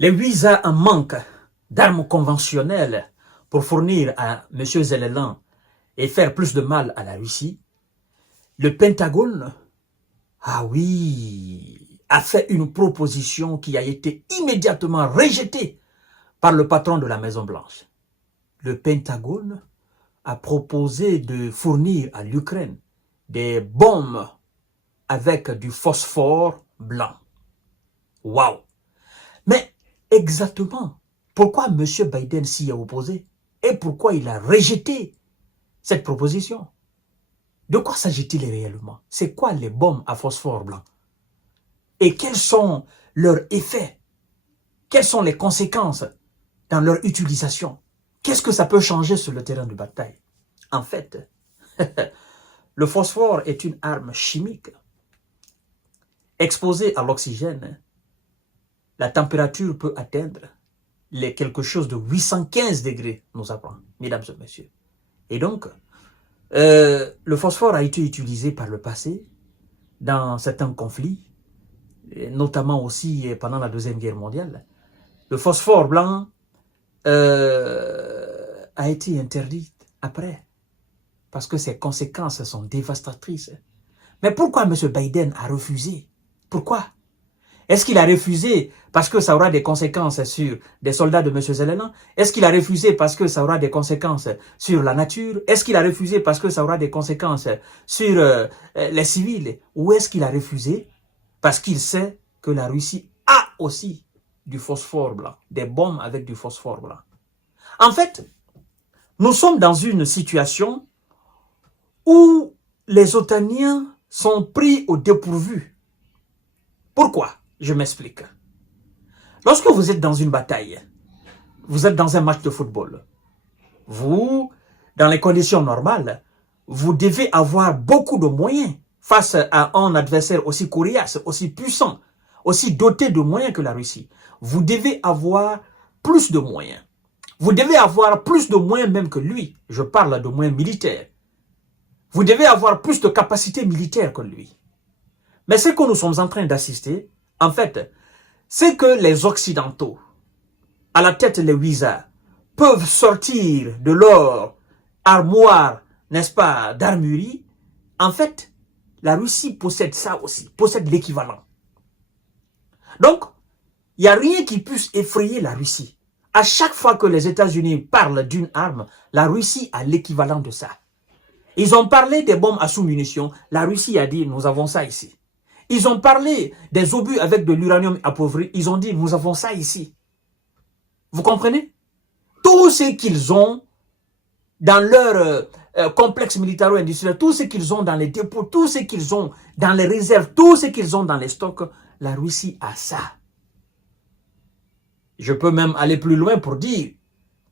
Les visas en manque d'armes conventionnelles pour fournir à M. Zelensky et faire plus de mal à la Russie, le Pentagone, ah oui, a fait une proposition qui a été immédiatement rejetée par le patron de la Maison-Blanche. Le Pentagone a proposé de fournir à l'Ukraine des bombes avec du phosphore blanc. Waouh! Mais exactement, pourquoi M. Biden s'y est opposé et pourquoi il a rejeté cette proposition? De quoi s'agit-il réellement? C'est quoi les bombes à phosphore blanc? Et quels sont leurs effets? Quelles sont les conséquences dans leur utilisation? Qu'est-ce que ça peut changer sur le terrain de bataille? En fait, le phosphore est une arme chimique. Exposée à l'oxygène, la température peut atteindre quelque chose de 815 degrés, nous apprend, mesdames et messieurs. Et donc, le phosphore a été utilisé par le passé dans certains conflits, notamment aussi pendant la Deuxième Guerre mondiale. Le phosphore blanc a été interdit après, parce que ses conséquences sont dévastatrices. Mais pourquoi M. Biden a refusé? Pourquoi? Est-ce qu'il a refusé parce que ça aura des conséquences sur des soldats de M. Zelensky? Est-ce qu'il a refusé parce que ça aura des conséquences sur la nature? Est-ce qu'il a refusé parce que ça aura des conséquences sur les civils? Ou est-ce qu'il a refusé parce qu'il sait que la Russie a aussi du phosphore blanc, des bombes avec du phosphore blanc? En fait, nous sommes dans une situation où les Otaniens sont pris au dépourvu. Pourquoi? Je m'explique. Lorsque vous êtes dans une bataille, vous êtes dans un match de football, vous, dans les conditions normales, vous devez avoir beaucoup de moyens face à un adversaire aussi coriace, aussi puissant, aussi doté de moyens que la Russie. Vous devez avoir plus de moyens. Vous devez avoir plus de moyens même que lui. Je parle de moyens militaires. Vous devez avoir plus de capacités militaires que lui. Mais ce que nous sommes en train d'assister, en fait, c'est que les Occidentaux, à la tête les Wizards, peuvent sortir de leur armoire, n'est-ce pas, d'armurerie. En fait, la Russie possède ça aussi, possède l'équivalent. Donc, il n'y a rien qui puisse effrayer la Russie. À chaque fois que les États-Unis parlent d'une arme, la Russie a l'équivalent de ça. Ils ont parlé des bombes à sous-munitions, la Russie a dit, nous avons ça ici. Ils ont parlé des obus avec de l'uranium appauvri. Ils ont dit, nous avons ça ici. Vous comprenez? Tout ce qu'ils ont dans leur complexe militaro-industriel, tout ce qu'ils ont dans les dépôts, tout ce qu'ils ont dans les réserves, tout ce qu'ils ont dans les stocks, la Russie a ça. Je peux même aller plus loin pour dire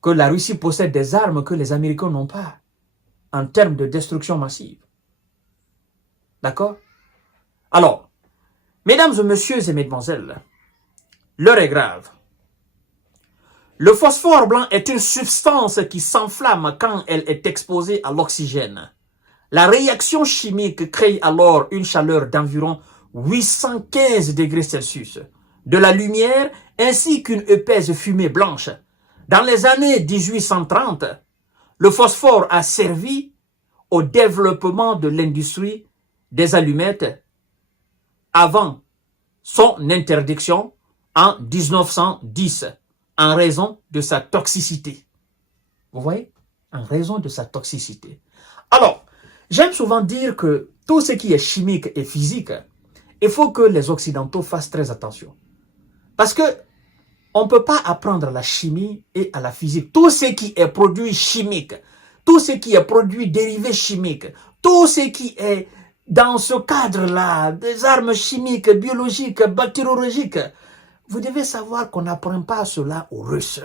que la Russie possède des armes que les Américains n'ont pas en termes de destruction massive. D'accord? Alors, mesdames et messieurs et mesdemoiselles, l'heure est grave. Le phosphore blanc est une substance qui s'enflamme quand elle est exposée à l'oxygène. La réaction chimique crée alors une chaleur d'environ 815 degrés Celsius, de la lumière ainsi qu'une épaisse fumée blanche. Dans les années 1830, le phosphore a servi au développement de l'industrie des allumettes avant son interdiction en 1910 en raison de sa toxicité. Vous voyez? En raison de sa toxicité. Alors, j'aime souvent dire que tout ce qui est chimique et physique, il faut que les Occidentaux fassent très attention. Parce que on ne peut pas apprendre à la chimie et à la physique. Tout ce qui est produit chimique, tout ce qui est produit dérivé chimique, tout ce qui est dans ce cadre-là, des armes chimiques, biologiques, bactériologiques, vous devez savoir qu'on n'apprend pas cela aux Russes.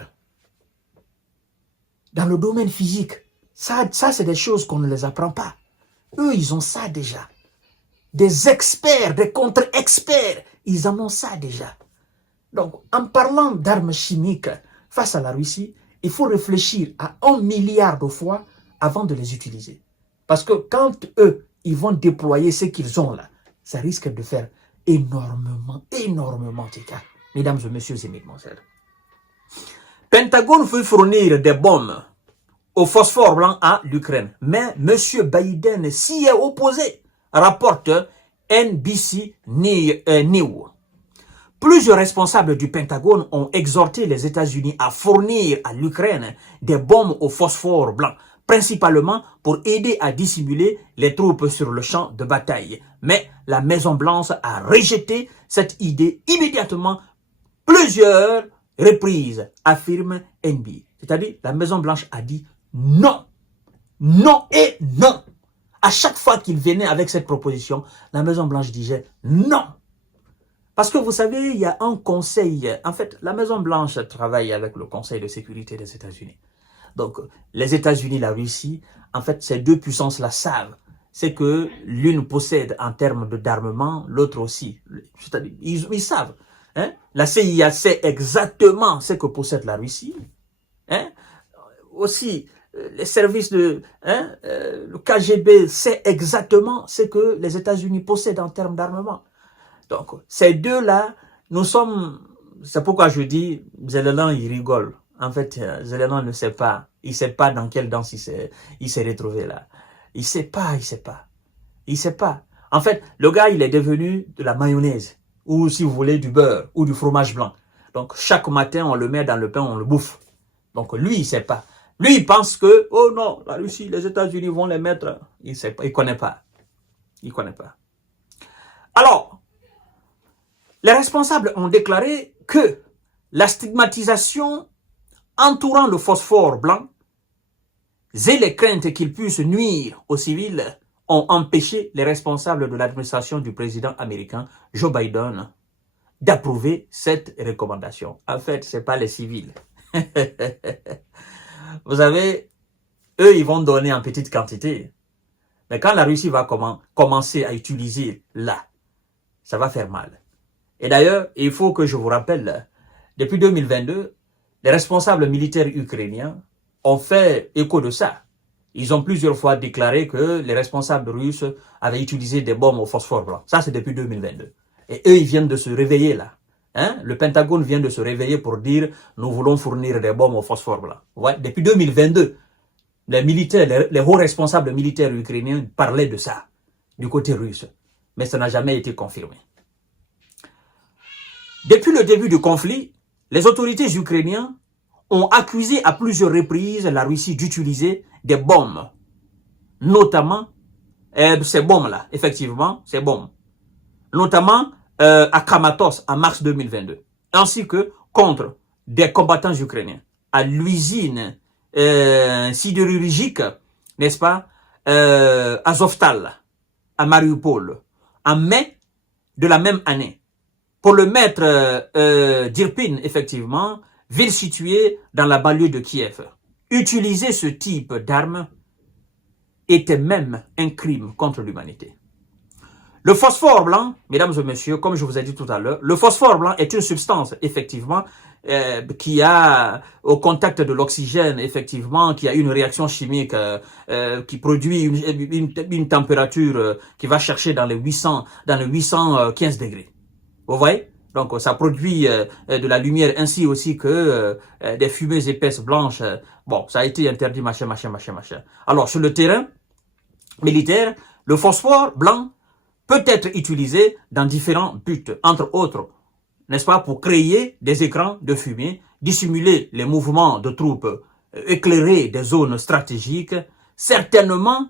Dans le domaine physique, ça c'est des choses qu'on ne les apprend pas. Eux, ils ont ça déjà. Des experts, des contre-experts, ils en ont ça déjà. Donc, en parlant d'armes chimiques face à la Russie, il faut réfléchir à 1 milliard de fois avant de les utiliser. Parce que quand eux, ils vont déployer ce qu'ils ont là, ça risque de faire énormément de cas. mesdames et messieurs et mesdemoiselles. Pentagone veut fournir des bombes au phosphore blanc à l'Ukraine. Mais M. Biden s'y est opposé, rapporte NBC News. Plusieurs responsables du Pentagone ont exhorté les États-Unis à fournir à l'Ukraine des bombes au phosphore blanc, principalement pour aider à dissimuler les troupes sur le champ de bataille. Mais la Maison-Blanche a rejeté cette idée immédiatement, plusieurs reprises, affirme NBC. C'est-à-dire, la Maison-Blanche a dit non, non et non. À chaque fois qu'il venait avec cette proposition, la Maison-Blanche disait non. Parce que vous savez, il y a un conseil. En fait, la Maison-Blanche travaille avec le Conseil de sécurité des États-Unis. Donc, les États-Unis, la Russie, en fait, ces deux puissances-là savent. C'est que l'une possède en termes d'armement, l'autre aussi. C'est-à-dire, ils savent. Hein? La CIA sait exactement ce que possède la Russie. Hein? Aussi, les services de le KGB sait exactement ce que les États-Unis possèdent en termes d'armement. Donc, ces deux-là, nous sommes... C'est pourquoi je dis, Zelensky, il rigole. En fait, Zelensky ne sait pas. Il ne sait pas dans quelle danse il s'est retrouvé là. Il ne sait pas. Il ne sait pas. En fait, le gars, il est devenu de la mayonnaise. Ou si vous voulez, du beurre ou du fromage blanc. Donc, chaque matin, on le met dans le pain, on le bouffe. Donc, lui, il ne sait pas. Lui, il pense que, oh non, la Russie, les États-Unis vont les mettre. Il ne sait pas. Il ne connaît pas. Il ne connaît pas. Alors, les responsables ont déclaré que la stigmatisation entourant le phosphore blanc et les craintes qu'il puisse nuire aux civils ont empêché les responsables de l'administration du président américain Joe Biden d'approuver cette recommandation. En fait, ce n'est pas les civils. Vous savez, eux, ils vont donner en petite quantité. Mais quand la Russie va commencer à utiliser là, ça va faire mal. Et d'ailleurs, il faut que je vous rappelle, depuis 2022, les responsables militaires ukrainiens ont fait écho de ça. Ils ont plusieurs fois déclaré que les responsables russes avaient utilisé des bombes au phosphore blanc. Ça, c'est depuis 2022. Et eux, ils viennent de se réveiller là. Hein? Le Pentagone vient de se réveiller pour dire « Nous voulons fournir des bombes au phosphore blanc. » Ouais, depuis 2022, les militaires, les hauts responsables militaires ukrainiens parlaient de ça, du côté russe. Mais ça n'a jamais été confirmé. Depuis le début du conflit, les autorités ukrainiennes ont accusé à plusieurs reprises la Russie d'utiliser des bombes, notamment ces bombes-là, effectivement, ces bombes, notamment à Kramatorsk en mars 2022, ainsi que contre des combattants ukrainiens à l'usine sidérurgique, n'est-ce pas, Azovstal, à Mariupol, en mai de la même année. Pour le maître d'Irpin, effectivement, ville située dans la banlieue de Kiev. Utiliser ce type d'armes était même un crime contre l'humanité. Le phosphore blanc, mesdames et messieurs, comme je vous ai dit tout à l'heure, le phosphore blanc est une substance, effectivement, qui a, au contact de l'oxygène, effectivement, qui a une réaction chimique qui produit une température qui va chercher dans les 815 degrés. Vous voyez? Donc, ça produit de la lumière ainsi aussi que des fumées épaisses blanches. Bon, ça a été interdit, machin. Alors, sur le terrain militaire, le phosphore blanc peut être utilisé dans différents buts, entre autres, n'est-ce pas, pour créer des écrans de fumée, dissimuler les mouvements de troupes, éclairer des zones stratégiques, certainement,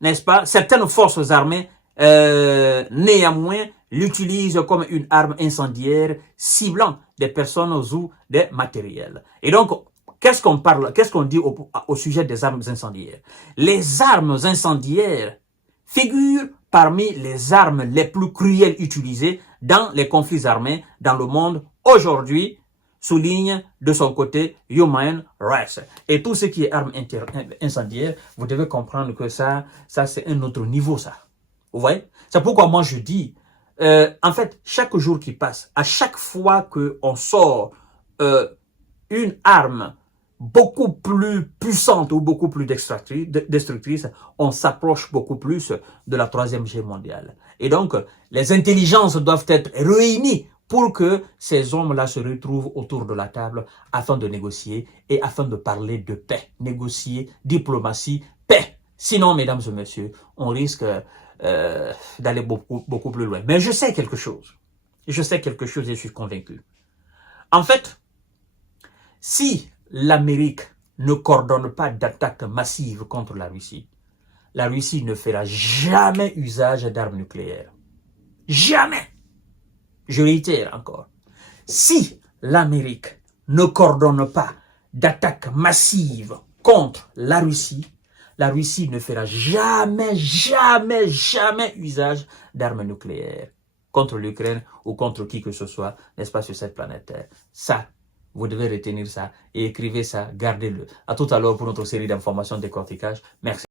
n'est-ce pas, certaines forces armées, néanmoins, l'utilisent comme une arme incendiaire ciblant des personnes ou des matériels. Et donc, qu'est-ce qu'on dit au sujet des armes incendiaires? Les armes incendiaires figurent parmi les armes les plus cruelles utilisées dans les conflits armés dans le monde aujourd'hui, souligne de son côté Human Rights. Et tout ce qui est armes incendiaires, vous devez comprendre que ça c'est un autre niveau, ça. Vous voyez? C'est pourquoi moi je dis, en fait, chaque jour qui passe, à chaque fois qu'on sort une arme beaucoup plus puissante ou beaucoup plus destructrice, on s'approche beaucoup plus de la Troisième Guerre mondiale. Et donc, les intelligences doivent être réunies pour que ces hommes-là se retrouvent autour de la table afin de négocier et afin de parler de paix. Négocier, diplomatie, paix. Sinon, mesdames et messieurs, on risque d'aller beaucoup plus loin. Mais je sais quelque chose. Je sais quelque chose et je suis convaincu. En fait, si l'Amérique ne coordonne pas d'attaque massive contre la Russie ne fera jamais usage d'armes nucléaires. Jamais. Je réitère encore. Si l'Amérique ne coordonne pas d'attaque massive contre la Russie ne fera jamais usage d'armes nucléaires contre l'Ukraine ou contre qui que ce soit, n'est-ce pas, sur cette planète Terre. Ça, vous devez retenir ça et écrivez ça, gardez-le. À tout à l'heure pour notre série d'informations de décortiquage. Merci.